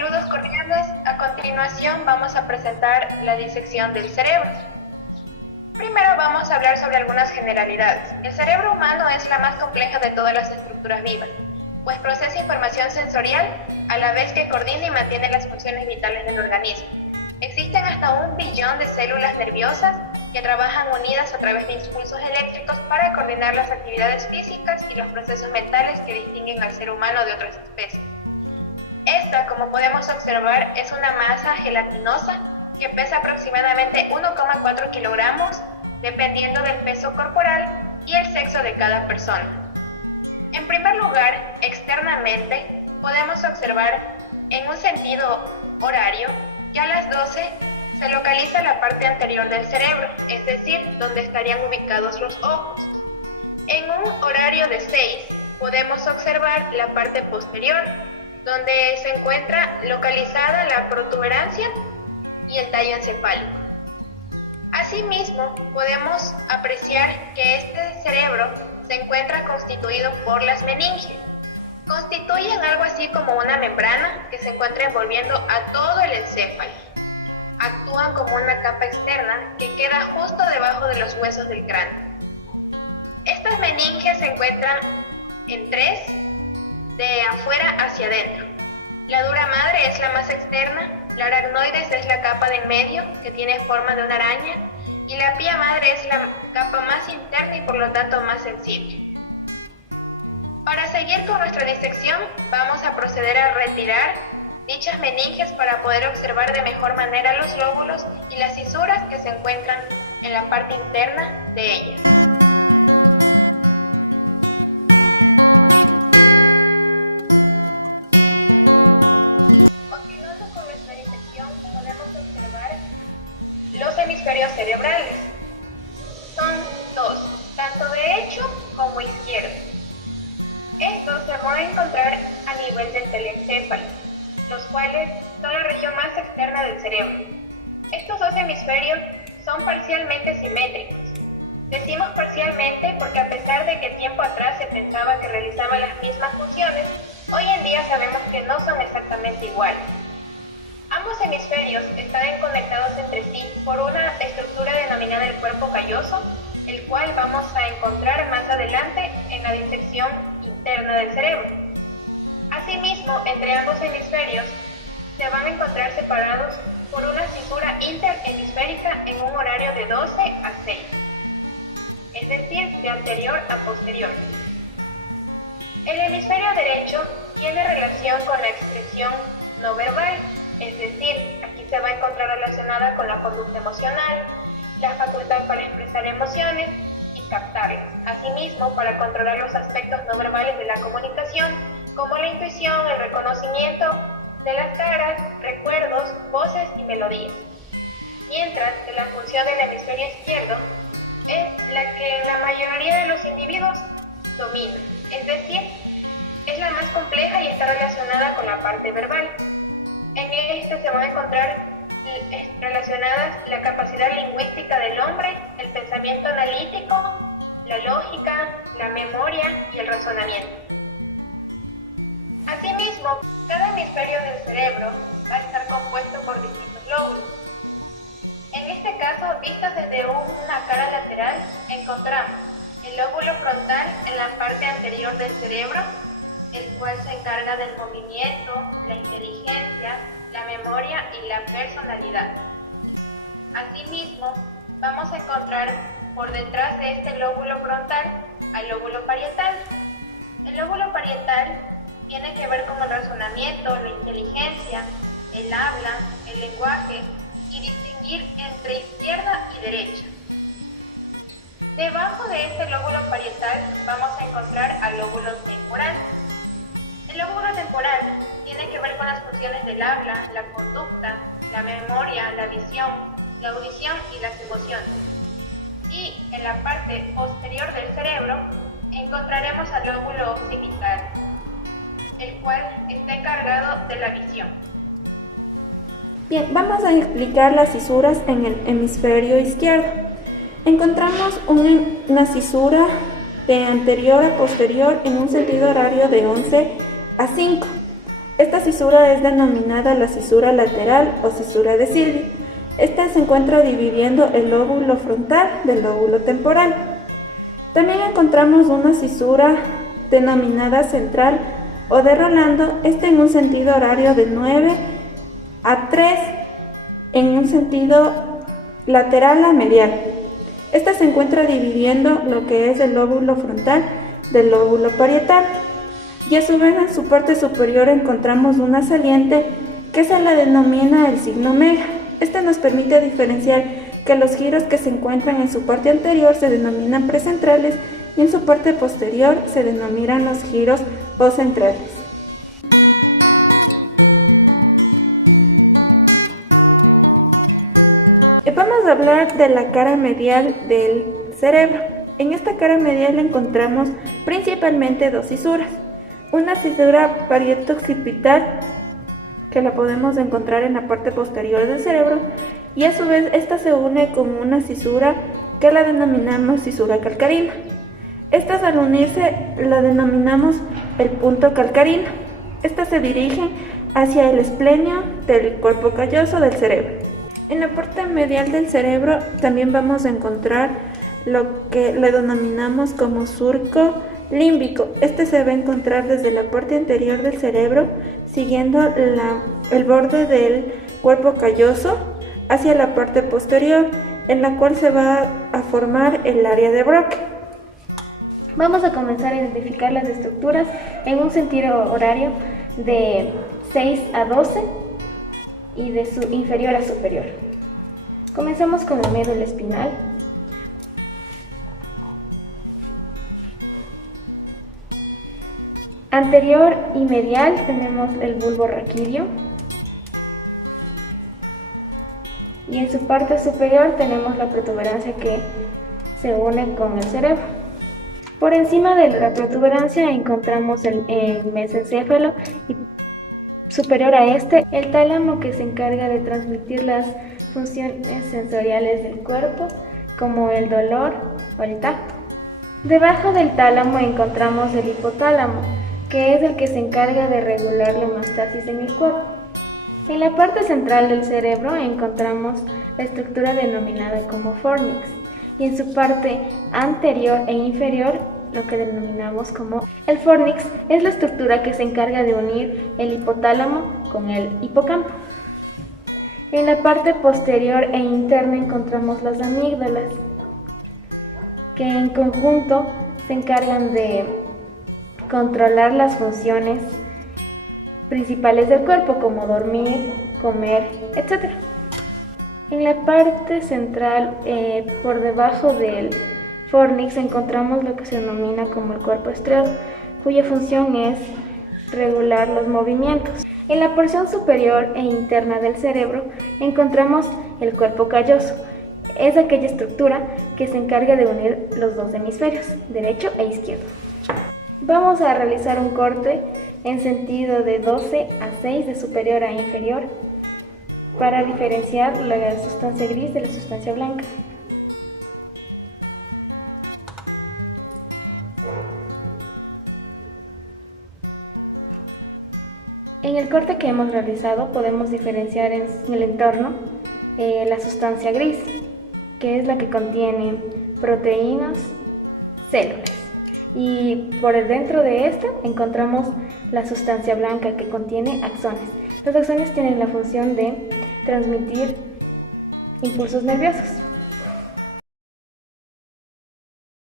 Saludos cordiales. A continuación vamos a presentar la disección del cerebro. Primero vamos a hablar sobre algunas generalidades. El cerebro humano es la más compleja de todas las estructuras vivas, pues procesa información sensorial a la vez que coordina y mantiene las funciones vitales del organismo. Existen hasta 1 billón de células nerviosas que trabajan unidas a través de impulsos eléctricos para coordinar las actividades físicas y los procesos mentales que distinguen al ser humano de otras especies. Esta, como podemos observar, es una masa gelatinosa que pesa aproximadamente 1,4 kilogramos, dependiendo del peso corporal y el sexo de cada persona. En primer lugar, externamente, podemos observar en un sentido horario que a las 12 se localiza la parte anterior del cerebro, es decir, donde estarían ubicados los ojos. En un horario de 6 podemos observar la parte posterior, donde se encuentra localizada la protuberancia y el tallo encefálico. Asimismo, podemos apreciar que este cerebro se encuentra constituido por las meninges. Constituyen algo así como una membrana que se encuentra envolviendo a todo el encéfalo. Actúan como una capa externa que queda justo debajo de los huesos del cráneo. Estas meninges se encuentran en 3, de afuera hacia adentro. La dura madre es la más externa, la aracnoides es la capa de en medio, que tiene forma de una araña, y la pía madre es la capa más interna y por lo tanto más sensible. Para seguir con nuestra disección, vamos a proceder a retirar dichas meninges para poder observar de mejor manera los lóbulos y las cisuras que se encuentran en la parte interna de ellas. Continuando con nuestra disección, podemos observar los hemisferios cerebrales. Son 2, tanto derecho como izquierdo. Estos se van a encontrar a nivel del telencéfalo, los cuales son la región más externa del cerebro. Estos 2 hemisferios son parcialmente simétricos. Decimos parcialmente porque a pesar de que tiempo atrás se pensaba que realizaban las mismas funciones, hoy en día sabemos que no son exactamente iguales. Ambos hemisferios están conectados entre sí por una estructura denominada el cuerpo calloso, el cual vamos a encontrar más adelante en la disección interna del cerebro. Asimismo, entre ambos hemisferios se van a encontrar separados por una cisura interhemisférica en un horario de 12 a 6, es decir, de anterior a posterior. El hemisferio derecho tiene relación con la expresión no verbal, es decir, aquí se va a encontrar relacionada con la conducta emocional, la facultad para expresar emociones y captarlas. Asimismo, para controlar los aspectos no verbales de la comunicación, como la intuición, el reconocimiento de las caras, recuerdos, voces y melodías. Mientras que la función del hemisferio izquierdo es la que en la mayoría de los individuos domina, es decir, es la más compleja y está relacionada con la parte verbal. En este se van a encontrar relacionadas la capacidad lingüística del hombre, el pensamiento analítico, la lógica, la memoria y el razonamiento. Asimismo, cada hemisferio del cerebro va a estar compuesto por distintos lóbulos. En este caso, vistas desde una cara lateral, encontramos el lóbulo frontal en la parte anterior del cerebro, el cual se encarga del movimiento, la inteligencia, la memoria y la personalidad. Asimismo, vamos a encontrar por detrás de este lóbulo frontal al lóbulo parietal. El lóbulo parietal tiene que ver con el razonamiento, la inteligencia, el habla, el lenguaje y distinguir entre izquierda y derecha. Debajo de este lóbulo parietal vamos a encontrar al lóbulo temporal. El lóbulo temporal tiene que ver con las funciones del habla, la conducta, la memoria, la visión, la audición y las emociones. Y en la parte posterior del cerebro encontraremos al lóbulo occipital, el cual está encargado de la visión. Bien, vamos a explicar las cisuras en el hemisferio izquierdo. Encontramos una cisura de anterior a posterior en un sentido horario de 11 a 5. Esta cisura es denominada la cisura lateral o cisura de Silvi. Esta se encuentra dividiendo el lóbulo frontal del lóbulo temporal. También encontramos una cisura denominada central o de Rolando, en un sentido horario de 9 a 3, en un sentido lateral a medial. Esta se encuentra dividiendo lo que es el lóbulo frontal del lóbulo parietal. Y a su vez en su parte superior encontramos una saliente que se la denomina el signo omega. Esta nos permite diferenciar que los giros que se encuentran en su parte anterior se denominan precentrales y en su parte posterior se denominan los giros postcentrales. Vamos a hablar de la cara medial del cerebro. En esta cara medial encontramos principalmente dos cisuras. Una cisura parieto-occipital, que la podemos encontrar en la parte posterior del cerebro, y a su vez esta se une con una cisura que la denominamos cisura calcarina. Estas al unirse la denominamos el punto calcarino. Estas se dirigen hacia el esplenio del cuerpo calloso del cerebro. En la parte medial del cerebro también vamos a encontrar lo que le denominamos como surco límbico. Este se va a encontrar desde la parte anterior del cerebro, siguiendo el borde del cuerpo calloso hacia la parte posterior, en la cual se va a formar el área de Broca. Vamos a comenzar a identificar las estructuras en un sentido horario de 6 a 12 y de inferior a superior. Comenzamos con la médula espinal. Anterior y medial tenemos el bulbo raquídeo y en su parte superior tenemos la protuberancia que se une con el cerebro. Por encima de la protuberancia encontramos el mesencéfalo y superior a este el tálamo, que se encarga de transmitir las funciones sensoriales del cuerpo como el dolor o el tacto. Debajo del tálamo encontramos el hipotálamo, que es el que se encarga de regular la homeostasis en el cuerpo. En la parte central del cerebro encontramos la estructura denominada como fornix, y en su parte anterior e inferior lo que denominamos como el fornix es la estructura que se encarga de unir el hipotálamo con el hipocampo. En la parte posterior e interna encontramos las amígdalas, que en conjunto se encargan de controlar las funciones principales del cuerpo, como dormir, comer, etc. En la parte central, por debajo del fornix, encontramos lo que se denomina como el cuerpo estriado, cuya función es regular los movimientos. En la porción superior e interna del cerebro encontramos el cuerpo calloso. Es aquella estructura que se encarga de unir los dos hemisferios, derecho e izquierdo. Vamos a realizar un corte en sentido de 12 a 6 de superior a inferior para diferenciar la sustancia gris de la sustancia blanca. En el corte que hemos realizado podemos diferenciar en el entorno la sustancia gris, que es la que contiene proteínas, células. Y por dentro de esta encontramos la sustancia blanca, que contiene axones. Los axones tienen la función de transmitir impulsos nerviosos.